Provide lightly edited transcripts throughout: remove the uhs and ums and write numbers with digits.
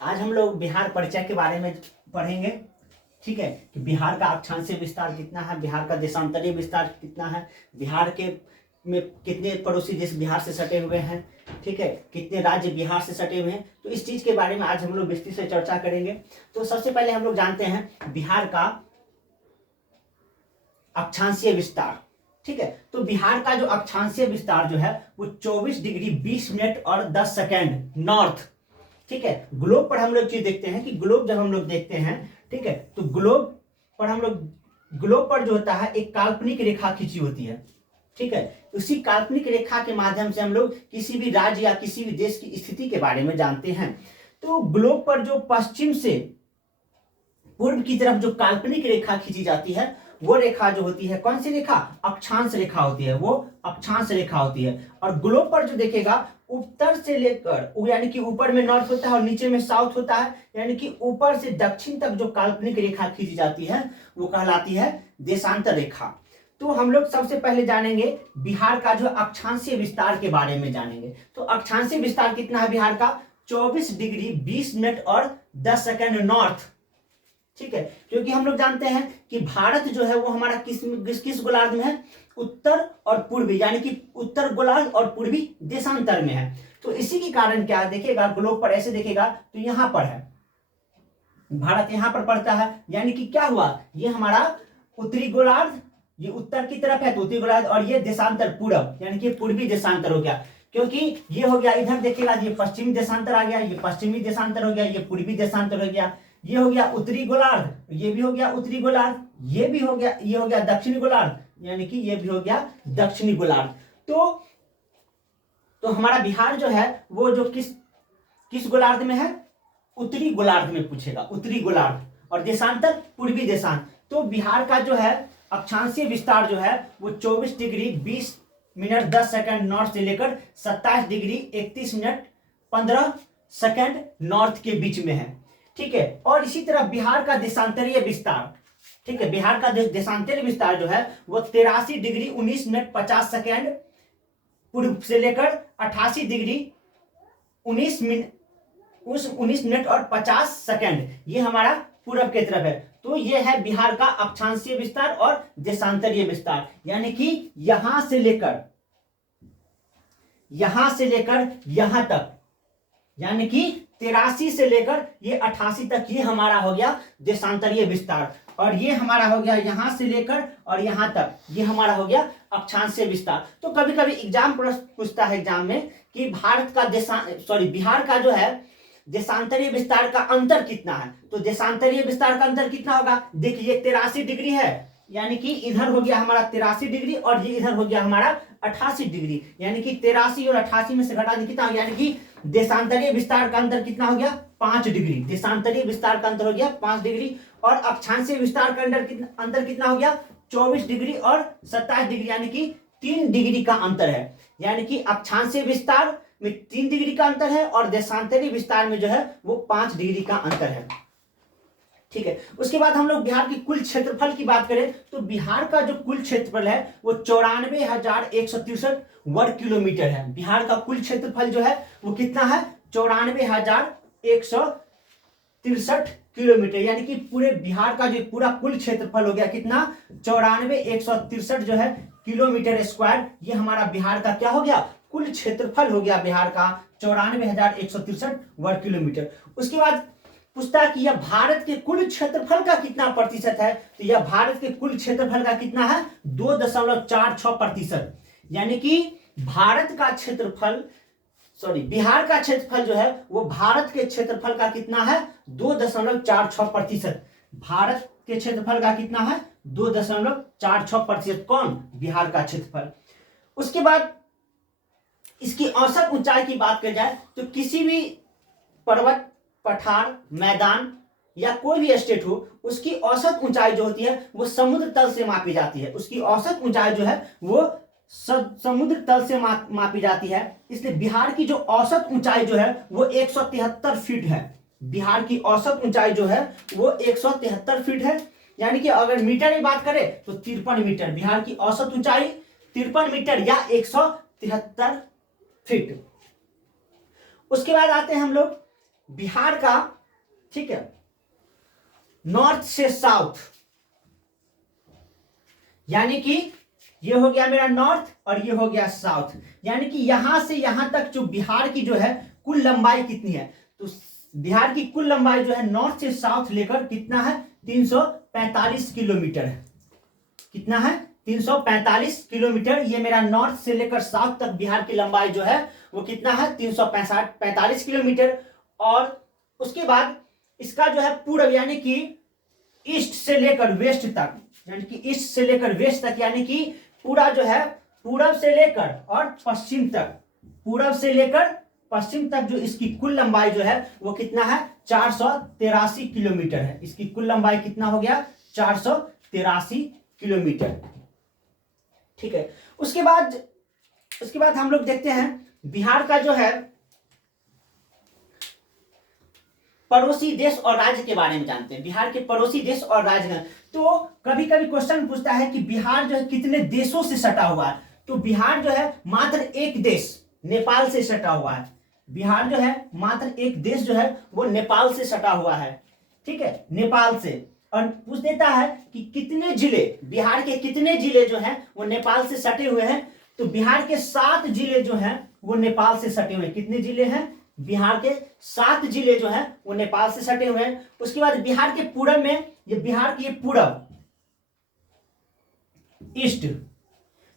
आज हम लोग बिहार परिचय के बारे में पढ़ेंगे। ठीक है, कि बिहार का अक्षांशीय विस्तार कितना है, बिहार का देशांतरीय विस्तार कितना है, बिहार के में कितने पड़ोसी देश बिहार से सटे हुए हैं, ठीक है, कितने राज्य बिहार से सटे हुए हैं। तो इस चीज के बारे में आज हम लोग विस्तृत से चर्चा करेंगे। तो सबसे पहले हम लोग जानते हैं बिहार का अक्षांशीय विस्तार। ठीक है, तो बिहार का जो अक्षांशीय विस्तार जो है वो 24 डिग्री 20 मिनट और 10 सेकेंड नॉर्थ। ठीक है, ग्लोब पर हम लोग चीज देखते हैं कि ग्लोब जब हम लोग देखते हैं, ठीक है, तो ग्लोब पर जो होता है एक काल्पनिक रेखा खींची होती है। ठीक है, उसी काल्पनिक रेखा के माध्यम से हम लोग किसी भी राज्य या किसी भी देश की स्थिति के बारे में जानते हैं। तो ग्लोब पर जो पश्चिम से पूर्व की तरफ जो काल्पनिक रेखा खींची जाती है वो रेखा जो होती है, कौन सी रेखा? अक्षांश रेखा होती है, वो अक्षांश रेखा होती है। और ग्लोब पर जो देखेगा उत्तर से लेकर, यानी कि ऊपर में नॉर्थ होता है और नीचे में साउथ होता है, यानी कि ऊपर से दक्षिण तक जो काल्पनिक रेखा खींची जाती है वो कहलाती है देशांतर रेखा। तो हम लोग सबसे पहले जानेंगे बिहार का जो अक्षांशीय विस्तार के बारे में जानेंगे। तो अक्षांशीय विस्तार कितना है बिहार का? 24 डिग्री 20 मिनट और 10 सेकेंड नॉर्थ। ठीक है, क्योंकि हम लोग जानते हैं कि भारत जो है वो हमारा किस गोलार्ध में है? उत्तर और पूर्वी, यानी कि उत्तर गोलार्ध और पूर्वी देशांतर में है। तो इसी के कारण क्या देखेगा, ग्लोब पर ऐसे देखेगा तो यहां पर है भारत, यहां पर पड़ता है, यानी कि क्या हुआ, ये हमारा उत्तरी गोलार्ध, ये उत्तर की तरफ है तो उत्तरी गोलार्ध, और ये देशांतर पूरब, यानी कि पूर्वी देशांतर हो गया। क्योंकि ये हो गया, इधर देखेगा ये पश्चिमी देशांतर आ गया, ये पश्चिमी देशांतर हो गया, ये पूर्वी देशांतर हो गया, ये हो गया उत्तरी गोलार्ध, ये भी हो गया उत्तरी गोलार्ध, ये भी हो गया, ये हो गया दक्षिणी गोलार्ध, यानी कि ये भी हो गया दक्षिणी गोलार्ध। तो हमारा बिहार जो है वो जो किस गोलार्ध में है? उत्तरी गोलार्ध में पूछेगा, उत्तरी गोलार्ध, और देशांतर पूर्वी देशांत। तो बिहार का जो है अक्षांशीय विस्तार जो है वो 24 डिग्री 20 मिनट 10 सेकंड नॉर्थ से लेकर 27 डिग्री 31 मिनट 15 सेकंड नॉर्थ के बीच में है। ठीक है, और इसी तरह बिहार का देशांतरीय विस्तार, ठीक है, बिहार का देशांतरीय विस्तार जो है वो 83 डिग्री 19 मिनट 50 सेकेंड पूर्व से लेकर 88 डिग्री 19 मिनट और 50 सेकेंड, ये हमारा पूरब की तरफ है। तो ये है बिहार का अक्षांशीय विस्तार और देशांतरीय विस्तार, यानी कि यहां से लेकर यहां तक, यानी कि 83 से लेकर ये 88 तक, ये हमारा हो गया देशांतरीय विस्तार। और ये हमारा हो गया यहां से लेकर और यहां तक, ये हमारा हो गया अक्षांशीय विस्तार। तो कभी कभी एग्जाम प्रश्न पूछता है एग्जाम में कि बिहार का जो है देशांतरीय विस्तार का अंतर कितना है। तो देशांतरीय विस्तार का अंतर कितना होगा? देखिए 83 डिग्री है, यानी कि इधर हो गया हमारा 83 डिग्री और ये इधर हो गया हमारा 88 डिग्री, यानी कि 83 और 88 में से घटा दें कितना, यानी कि देशांतरीय विस्तार का अंतर कितना हो गया? 5 डिग्री। देशांतरीय विस्तार का अंतर हो गया 5 डिग्री, और अक्षांशीय विस्तार का अंतर कितना हो गया? 24 डिग्री और 27 डिग्री, यानी कि 3 डिग्री का अंतर है। यानी कि अक्षांशीय विस्तार में 3 डिग्री का अंतर है और देशांतरीय विस्तार में जो है वो 5 डिग्री का अंतर है। ठीक है, उसके बाद हम लोग बिहार की कुल क्षेत्रफल की बात करें तो बिहार का जो कुल क्षेत्रफल है वो 94,163 वर्ग किलोमीटर है। बिहार का कुल क्षेत्रफल जो है वो कितना है? 94,163 किलोमीटर, यानी कि पूरे बिहार का जो पूरा कुल क्षेत्रफल हो गया कितना? 94,163 जो है किलोमीटर स्क्वायर, ये हमारा बिहार का क्या हो गया? कुल क्षेत्रफल हो गया बिहार का 94,163 वर्ग किलोमीटर। उसके बाद पूछता है कि यह भारत के कुल क्षेत्रफल का कितना प्रतिशत है? तो यह भारत के कुल क्षेत्रफल का कितना है? 2.46%, यानी कि भारत का क्षेत्रफल, बिहार का क्षेत्रफल जो है वो भारत के क्षेत्रफल का कितना है? 2.46%। भारत के क्षेत्रफल का कितना है? 2.46%। कौन? बिहार का क्षेत्रफल। उसके बाद इसकी औसत ऊंचाई की बात की जाए तो किसी भी पर्वत, पठार, मैदान या कोई भी स्टेट हो, उसकी औसत ऊंचाई जो होती है वो समुद्र तल से मापी जाती है। उसकी औसत ऊंचाई जो है वो समुद्र तल से मापी जाती है। इसलिए बिहार की जो औसत ऊंचाई जो है वो 173 फीट है। बिहार की औसत ऊंचाई जो है वो 173 फीट है, यानी कि अगर मीटर में बात करें तो 53 मीटर। बिहार की औसत ऊंचाई 53 मीटर या 173 फीट। उसके बाद आते हैं हम लोग बिहार का, ठीक है, नॉर्थ से साउथ, यानी कि ये हो गया मेरा नॉर्थ और ये हो गया साउथ, यानी कि यहां से यहां तक जो बिहार की जो है कुल लंबाई कितनी है, तो बिहार की कुल लंबाई जो है नॉर्थ से साउथ लेकर कितना है, 345 किलोमीटर है। कितना है, 345 किलोमीटर। ये मेरा नॉर्थ से लेकर साउथ तक बिहार की लंबाई जो है वो कितना है, 345 किलोमीटर। और उसके बाद इसका जो है पूर्व यानी कि ईस्ट से लेकर वेस्ट तक, यानी कि ईस्ट से लेकर वेस्ट तक, यानी कि पूरा जो है पूरब से लेकर और पश्चिम तक, पूरब से लेकर पश्चिम तक जो इसकी कुल लंबाई जो है वो कितना है, 483 किलोमीटर है। इसकी कुल लंबाई कितना हो गया, 483 किलोमीटर। ठीक है, उसके बाद हम लोग देखते हैं बिहार का जो है पड़ोसी देश और राज्य के बारे में जानते हैं। बिहार के पड़ोसी देश और राज्य, तो कभी कभी क्वेश्चन पूछता है कि बिहार जो है कितने देशों से सटा हुआ है, तो बिहार जो है मात्र एक देश नेपाल से सटा हुआ है। बिहार जो है मात्र एक देश जो है वो नेपाल से सटा हुआ है। ठीक है, नेपाल से। और पूछ देता है कि कितने जिले, बिहार के कितने जिले जो हैं वो नेपाल से सटे हुए हैं, तो बिहार के 7 जिले जो हैं वो नेपाल से सटे हुए हैं। कितने जिले हैं, बिहार के 7 जिले जो हैं वो नेपाल से सटे हुए हैं। उसके बाद बिहार के पूरब में, ये बिहार के पूरब ईस्ट,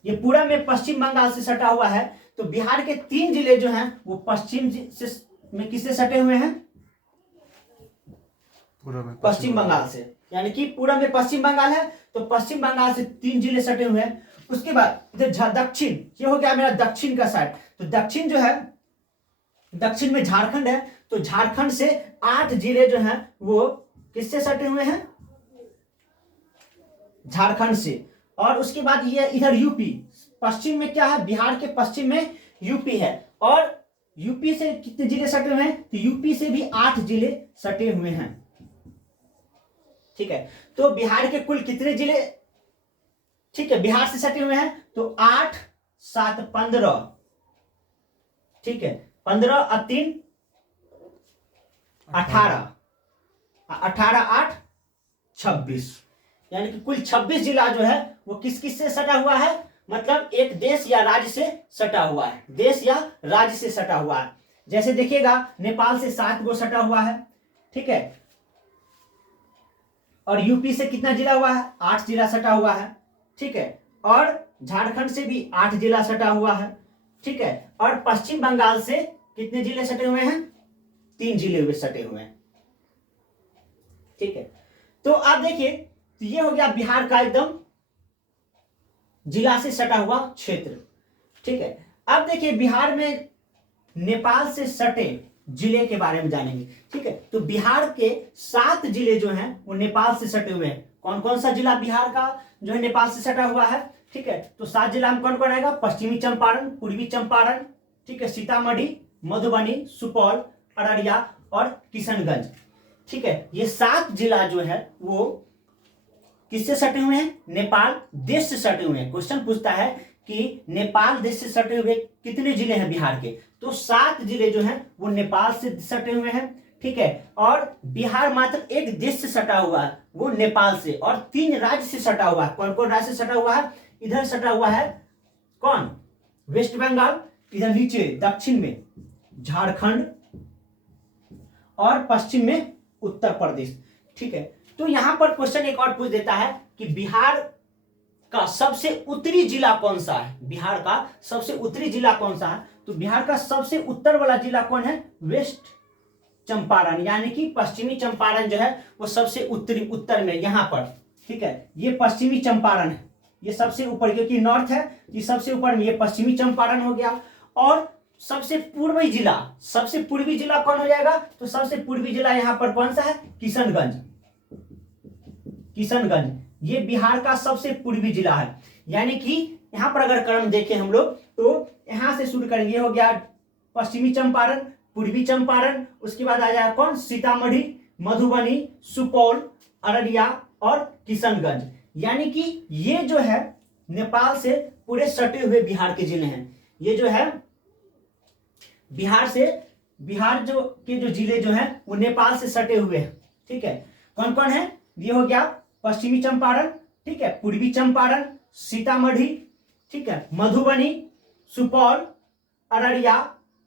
ये पूरब में पश्चिम बंगाल से सटा हुआ है। तो बिहार के 3 जिले जो हैं वो पश्चिम से में किससे सटे हुए हैं, पश्चिम बंगाल से, यानी कि पूरब में पश्चिम बंगाल है तो पश्चिम बंगाल से 3 जिले सटे हुए हैं। उसके बाद इधर दक्षिण, ये हो गया मेरा दक्षिण का साइड, तो दक्षिण जो है, दक्षिण में झारखंड है, तो झारखंड से 8 जिले जो हैं वो किससे सटे हुए हैं, झारखंड से। और उसके बाद ये इधर यूपी, पश्चिम में क्या है, बिहार के पश्चिम में यूपी है, और यूपी से कितने जिले सटे हुए हैं, तो यूपी से भी 8 जिले सटे हुए हैं। ठीक है, तो बिहार के कुल कितने जिले, ठीक है, बिहार से सटे हुए हैं, तो 8 7 15, ठीक है, 15 और 3 18, 18 8 26, यानी कि कुल 26 जिला जो है वो किस किस से सटा हुआ है, मतलब एक देश या राज्य से सटा हुआ है, देश या राज्य से सटा हुआ है। जैसे देखिएगा नेपाल से 7 गो सटा हुआ है, ठीक है, और यूपी से कितना जिला हुआ है, 8 जिला सटा हुआ है। ठीक है, और झारखंड से भी 8 जिला सटा हुआ है। ठीक है, और पश्चिम बंगाल से कितने जिले सटे हुए हैं, 3 जिले हुए सटे हुए हैं। ठीक है, तो आप देखिए, तो ये हो गया बिहार का एकदम जिला से सटा हुआ क्षेत्र। ठीक है, अब देखिए बिहार में नेपाल से सटे जिले के बारे में जानेंगे। ठीक है, तो बिहार के 7 जिले जो हैं वो नेपाल से सटे हुए हैं। कौन कौन सा जिला बिहार का जो है नेपाल से सटा हुआ है, ठीक है, तो 7 जिला में कौन कौन आएगा, पश्चिमी चंपारण, पूर्वी चंपारण, ठीक है, सीतामढ़ी, मधुबनी, सुपौल, अररिया और किशनगंज। ठीक है, ये 7 जिला जो है वो किससे सटे हुए हैं, नेपाल देश से सटे हुए हैं। क्वेश्चन पूछता है कि नेपाल देश से सटे हुए कितने जिले हैं बिहार के, तो 7 जिले जो हैं वो नेपाल से सटे हुए हैं। ठीक है, और बिहार मात्र एक देश से सटा हुआ है, वो नेपाल से, और 3 राज्य से सटा हुआ है। कौन कौन राज्य से सटा हुआ है, इधर सटा हुआ है कौन, वेस्ट बंगाल, इधर नीचे दक्षिण में झारखंड, और पश्चिम में उत्तर प्रदेश। ठीक है, तो यहां पर क्वेश्चन एक और पूछ देता है कि बिहार का सबसे उत्तरी जिला कौन सा है, बिहार का सबसे उत्तरी जिला कौन सा है, तो बिहार का सबसे उत्तर वाला जिला कौन है, वेस्ट चंपारण, यानी कि पश्चिमी चंपारण जो है वो सबसे उत्तरी, उत्तर में यहां पर। ठीक है, ये पश्चिमी चंपारण है, ये सबसे ऊपर, क्योंकि नॉर्थ है, ये सबसे ऊपर में, ये पश्चिमी चंपारण हो गया। और सबसे पूर्वी जिला, सबसे पूर्वी जिला कौन हो जाएगा, तो सबसे पूर्वी जिला यहां पर कौन सा है, किशनगंज। किशनगंज ये बिहार का सबसे पूर्वी जिला है, यानी कि यहां पर अगर क्रम देखें हम लोग तो यहां से शुरू करेंगे, हो गया पश्चिमी चंपारण, पूर्वी चंपारण, उसके बाद आ जाएगा कौन, सीतामढ़ी, मधुबनी, सुपौल, अररिया और किशनगंज। यानी कि ये जो है नेपाल से पूरे सटे हुए बिहार के जिले हैं। ये जो है बिहार से बिहार जो के जो जिले जो हैं वो नेपाल से सटे हुए हैं। ठीक है, कौन कौन है? ये हो गया पश्चिमी चंपारण, ठीक है, पूर्वी चंपारण, सीतामढ़ी, ठीक है, मधुबनी, सुपौल, अररिया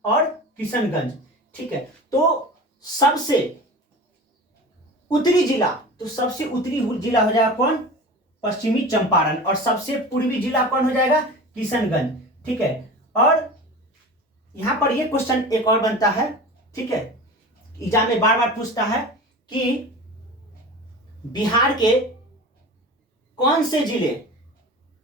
और किशनगंज। ठीक है, तो सबसे उत्तरी जिला, तो सबसे उत्तरी जिला हो जाएगा कौन? पश्चिमी चंपारण। और सबसे पूर्वी जिला कौन हो जाएगा? किशनगंज। ठीक है, और यहां पर ये क्वेश्चन एक और बनता है, ठीक है, एग्जाम में बार बार पूछता है कि बिहार के कौन से जिले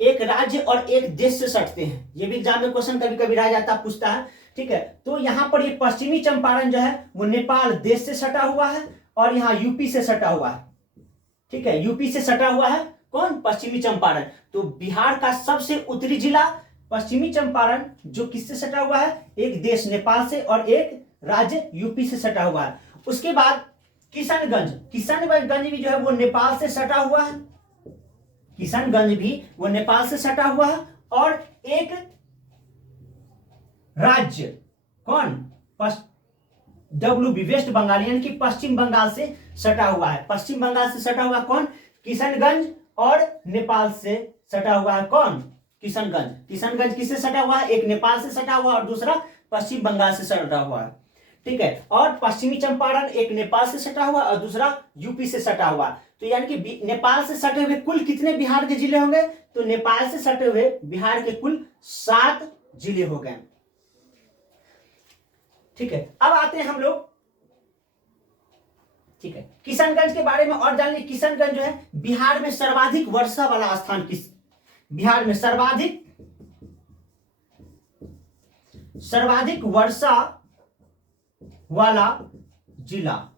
एक राज्य और एक देश से सटते हैं? ये भी एग्जाम में क्वेश्चन कभी कभी रह जाता, पूछता है। ठीक है, तो यहां पर ये पश्चिमी चंपारण जो है वो नेपाल देश से सटा हुआ है और यहाँ यूपी से सटा हुआ है। ठीक है, यूपी से सटा हुआ है कौन? पश्चिमी चंपारण। तो बिहार का सबसे उत्तरी जिला पश्चिमी चंपारण, जो किससे सटा हुआ है? एक देश नेपाल से और एक राज्य यूपी से सटा हुआ है। उसके बाद किशनगंज, किशनगंज भी जो है वो नेपाल से सटा हुआ है, किशनगंज भी वो नेपाल से सटा हुआ है। और एक राज्य कौन? WB वेस्ट बंगाल, यानी कि पश्चिम बंगाल से सटा हुआ है। पश्चिम बंगाल से सटा हुआ कौन? किशनगंज। और नेपाल से सटा हुआ है कौन? किशनगंज। किशनगंज किससे सटा हुआ है? एक नेपाल से सटा हुआ और दूसरा पश्चिम बंगाल से सटा हुआ है। ठीक है, और पश्चिमी चंपारण एक नेपाल से सटा हुआ और दूसरा यूपी से सटा हुआ। तो यानी कि नेपाल से सटे हुए कुल कितने बिहार के जिले होंगे? तो नेपाल से सटे हुए बिहार के कुल 7 जिले हो गए। ठीक है, अब आते हैं हम लोग, ठीक है, किशनगंज के बारे में और जान लीजिए। किशनगंज जो है बिहार में सर्वाधिक वर्षा वाला स्थान किस? बिहार में सर्वाधिक वर्षा वाला जिला,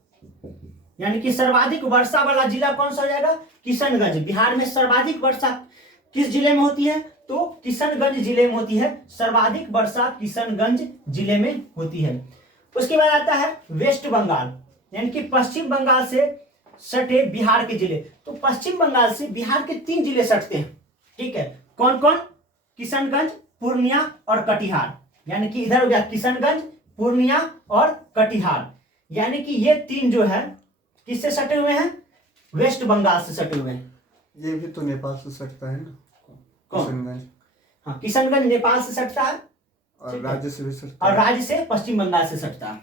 यानी कि सर्वाधिक वर्षा वाला जिला कौन सा हो जाएगा? किशनगंज। बिहार में सर्वाधिक वर्षा किस जिले में होती है? तो किशनगंज जिले में होती है। सर्वाधिक वर्षा किशनगंज जिले में होती है। उसके बाद आता है वेस्ट बंगाल, यानी कि पश्चिम बंगाल से सटे बिहार के जिले। तो पश्चिम बंगाल से बिहार के 3 जिले सटते हैं। ठीक है, कौन कौन? किशनगंज, पूर्णिया और कटिहार। यानी कि इधर हो गया किशनगंज, पूर्णिया और कटिहार, यानी कि ये 3 जो है किससे सटे हुए हैं? वेस्ट बंगाल से सटे हुए हैं। ये भी तो नेपाल से सटता है ना, किशनगंज। हाँ, किशनगंज नेपाल से सटता है और राज्य से भी सटता और है। राज्य से पश्चिम बंगाल से सटता है।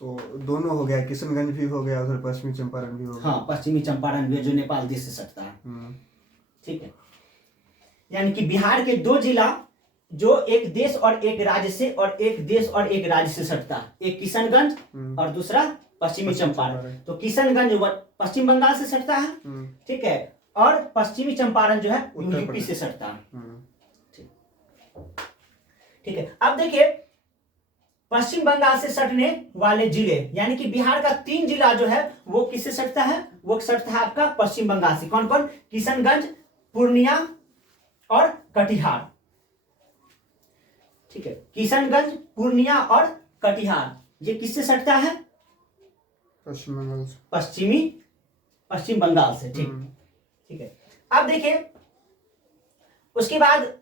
तो दोनों हो गया, किशनगंज भी हो गया, उधर पश्चिमी चंपारण भी हो गया। हाँ, पश्चिमी चंपारण भी जो नेपाल देश से सटता है। ठीक है, यानी कि बिहार के 2 जिला जो एक देश और एक राज्य से और एक देश और एक राज्य से सटता है, एक किशनगंज और दूसरा पश्चिमी चंपारण। तो किशनगंज पश्चिम बंगाल से सटता है, ठीक है, और पश्चिमी चंपारण जो है यूपी से सटता है। ठीक है, अब देखिए पश्चिम बंगाल से सटने वाले जिले, यानी कि बिहार का 3 जिला जो है वो किससे सटता है? वो सटता है आपका पश्चिम बंगाल से। कौन कौन? किशनगंज, पूर्णिया और कटिहार। ठीक है, किशनगंज, पूर्णिया और कटिहार, ये किससे सटता है? पश्चिम बंगाल से। पश्चिम बंगाल से। ठीक है, अब देखिए उसके बाद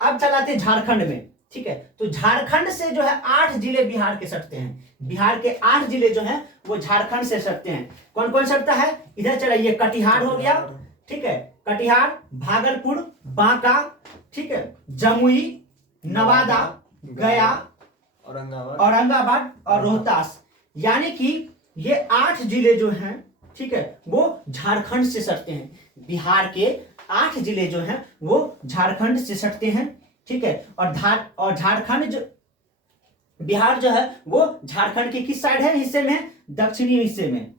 अब चलाते झारखंड में। ठीक है, तो झारखंड से जो है 8 जिले बिहार के सटते हैं। बिहार के 8 जिले जो हैं वो झारखंड से सटते हैं। कौन कौन सटता है? इधर चलाइए, कटिहार हो गया, ठीक है, कटिहार, भागलपुर, बांका, ठीक है, जमुई, नवादा, गया, औरंगाबाद और रोहतास, यानी कि ये 8 जिले जो हैं, ठीक है, वो झारखंड से सटते हैं। बिहार के 8 जिले जो हैं वो झारखंड से सटते हैं। ठीक है, और झारखंड जो बिहार जो है वो झारखंड के किस साइड है? हिस्से में, दक्षिणी हिस्से में।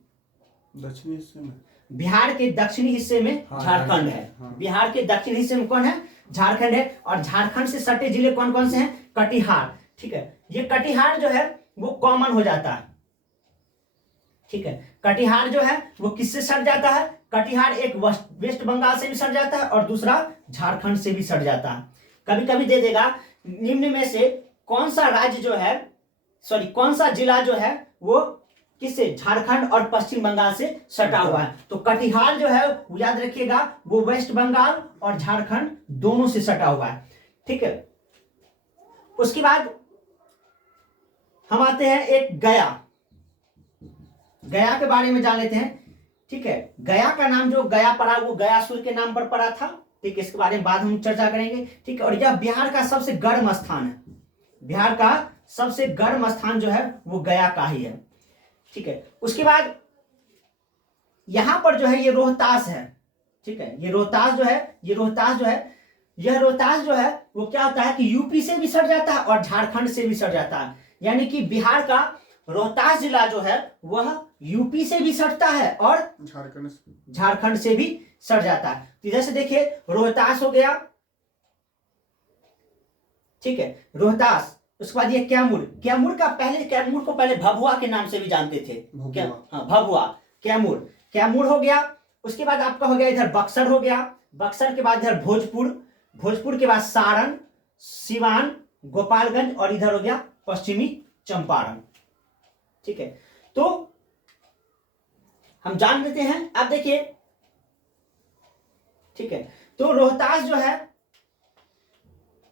दक्षिणी हिस्से में बिहार के दक्षिणी हिस्से में झारखंड है। बिहार के दक्षिणी हिस्से में कौन है? झारखंड है। और झारखंड से सटे जिले कौन कौन से हैं? कटिहार। ठीक है, ये कटिहार जो है वो कॉमन हो जाता है। ठीक है, कटिहार जो है वो किससे सट जाता है? कटिहार एक वेस्ट बंगाल से भी सट जाता है और दूसरा झारखंड से भी सट जाता है। कभी कभी दे देगा निम्न में से कौन सा राज्य जो है, सॉरी कौन सा जिला जो है वो किससे? झारखंड और पश्चिम बंगाल से सटा हुआ है। तो कटिहार जो है वो याद रखिएगा वो वेस्ट बंगाल और झारखंड दोनों से सटा हुआ है। ठीक है, उसके बाद हम आते हैं एक गया। गया के बारे में जान लेते हैं। ठीक है, गया का नाम जो गया पड़ा वो गयासुर के नाम पर पड़ा था। ठीक है, इसके बारे में बाद हम चर्चा करेंगे। ठीक है, और यह बिहार का सबसे गर्म स्थान है। बिहार का सबसे गर्म स्थान जो है वो गया का ही है। ठीक है, उसके बाद यहां पर जो है ये रोहतास है। ठीक है, ये रोहतास जो है यह रोहतास जो है वो क्या होता है कि यूपी से भी सट जाता है और झारखंड से भी सट जाता है। यानी कि बिहार का रोहतास जिला जो है वह यूपी से भी सटता है और झारखंड से भी सट जाता है। तो इधर से देखिए रोहतास हो गया। ठीक है, रोहतास। उसके बाद ये कैमूर को पहले भभुआ के नाम से भी जानते थे। भभुआ, कैमूर हो गया। उसके बाद आपका हो गया इधर बक्सर हो गया। बक्सर के बाद इधर भोजपुर के बाद सारण, सिवान, गोपालगंज और इधर हो गया पश्चिमी चंपारण। ठीक है, तो हम जान लेते हैं। अब देखिए, ठीक है, तो रोहतास जो है,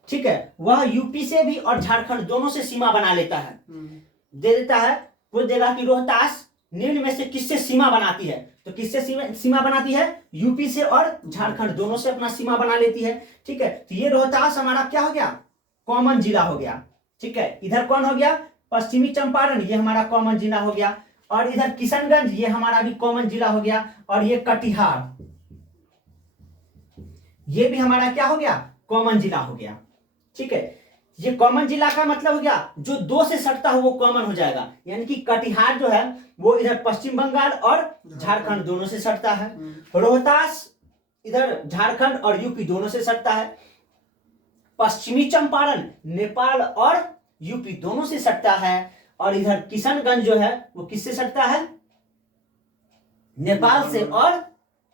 ठीक है, वह यूपी से भी और झारखंड दोनों से सीमा बना लेता है। दे देता है, वो देगा कि रोहतास निम्न में से किससे सीमा बनाती है। तो किससे सीमा बनाती है? यूपी से और झारखंड दोनों से अपना सीमा बना लेती है। ठीक है, तो ये रोहतास हमारा क्या हो गया? कॉमन जिला हो गया। ठीक है, इधर कौन हो गया? पश्चिमी चंपारण, ये हमारा कॉमन जिला हो गया। और इधर किशनगंज, ये हमारा भी कॉमन जिला हो गया। और ये कटिहार, ये भी हमारा क्या हो गया? कॉमन जिला हो गया। ठीक है, ये कॉमन जिला का मतलब हो गया जो दो से सटता हो वो कॉमन हो जाएगा। यानी कि कटिहार जो है वो इधर पश्चिम बंगाल और झारखंड दोनों से सटता है। रोहतास इधर झारखंड और यूपी दोनों से सटता है। पश्चिमी चंपारण नेपाल और यूपी दोनों से सटता है। और इधर किशनगंज जो है वो किससे सटता है? नेपाल से और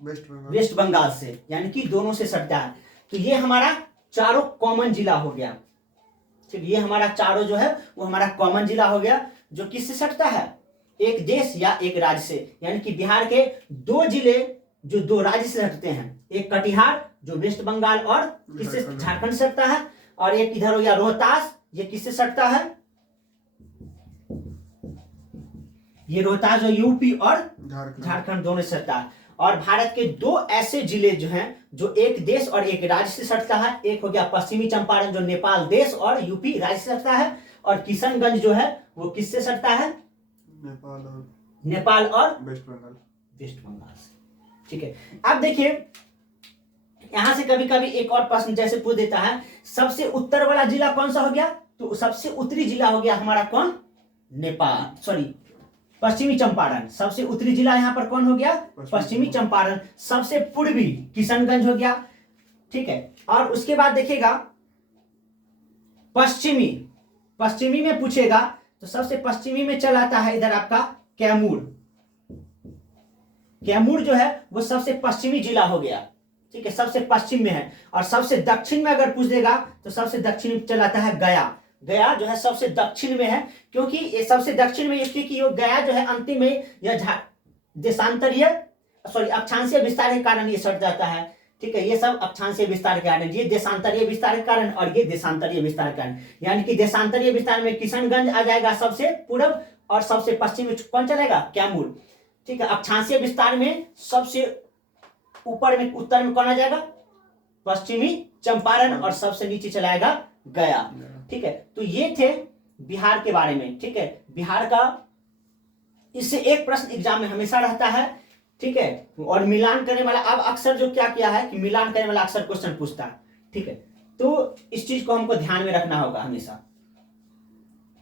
वेस्ट बंगाल से, यानी कि दोनों से सटता है। तो ये हमारा चारों कॉमन जिला हो गया। ठीक, ये हमारा चारों जो है वो हमारा कॉमन जिला हो गया, जो किससे सटता है? एक देश या एक राज्य से। यानी कि बिहार के दो जिले जो दो राज्य से सटते हैं, एक कटिहार जो वेस्ट बंगाल और किससे? झारखंड से सटता है। और एक इधर हो गया रोहतास, ये किससे सटता है? ये रोहतास जो यूपी और झारखंड दोनों से सटता है। और भारत के दो ऐसे जिले जो हैं जो एक देश और एक राज्य से सटता है, एक हो गया पश्चिमी चंपारण जो नेपाल देश और यूपी राज्य से सटता है। और किशनगंज जो है वो किससे सटता है? नेपाल और वेस्ट बंगाल से। ठीक है, अब देखिए यहां से कभी कभी एक और प्रश्न जैसे पूछ देता है, सबसे उत्तर वाला जिला कौन सा हो गया? तो सबसे उत्तरी जिला हो गया हमारा कौन? पश्चिमी चंपारण। सबसे उत्तरी जिला यहां पर कौन हो गया? पश्चिमी चंपारण। सबसे पूर्वी किशनगंज हो गया। ठीक है, और उसके बाद देखिएगा पश्चिमी में पूछेगा तो सबसे पश्चिमी में चल आता है इधर आपका कैमूर जो है वो सबसे पश्चिमी जिला हो गया। ठीक है, सबसे पश्चिम में है। और सबसे दक्षिण में अगर पूछ देगा तो सबसे दक्षिण में चल आता है गया जो है सबसे दक्षिण में है। क्योंकि ये सबसे दक्षिण में इसलिए कि गया जो है अंतिम में यह अक्षांशीय विस्तार के कारण ये सट जाता है। ठीक है, ये सब अक्षांशीय विस्तार के कारण, ये देशांतरीय विस्तार के कारण और ये देशांतरीय विस्तार के कारण। यानी कि देशांतरीय विस्तार में किशनगंज आ जाएगा सबसे पूर्व और सबसे पश्चिम में कौन चलेगा? कैमूर। ठीक है, अक्षांशीय विस्तार में सबसे ऊपर में उत्तर में कौन आ जाएगा? पश्चिमी चंपारण। और सबसे नीचे चलाएगा गया। ठीक है, तो ये थे बिहार के बारे में। ठीक है, बिहार का इससे एक प्रश्न एग्जाम में हमेशा रहता है। ठीक है, और मिलान करने वाला अब अक्सर जो क्या किया है कि मिलान करने वाला अक्सर क्वेश्चन पूछता है। ठीक है, तो इस चीज को हमको ध्यान में रखना होगा हमेशा।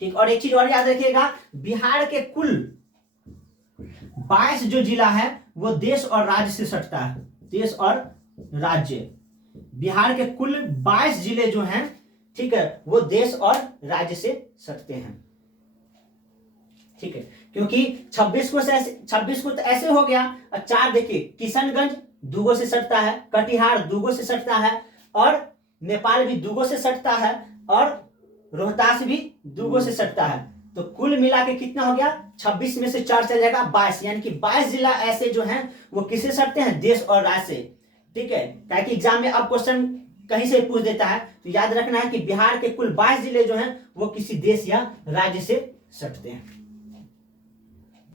ठीक, और एक चीज और याद रखिएगा, बिहार के कुल 22 जो जिला है वो देश और राज्य से सटता है। देश और राज्य, बिहार के कुल 22 जिले जो हैं, ठीक है, वो देश और राज्य से सटते हैं। ठीक है, क्योंकि 26 को तो ऐसे हो गया। और 4 देखिए, किशनगंज दूगो से सटता है, कटिहार दूगो से सटता है, और नेपाल भी दूगो से सटता है, और रोहतास भी दूगो से सटता है। तो कुल मिला के कितना हो गया? 26 में से 4 चल जाएगा 22। यानी कि 22 जिला ऐसे जो हैं वो किससे सटते हैं? देश और राज्य से। ठीक है, ताकि एग्जाम में अब क्वेश्चन कहीं से पूछ देता है तो याद रखना है कि बिहार के कुल 22 जिले जो हैं वो किसी देश या राज्य से सटते हैं।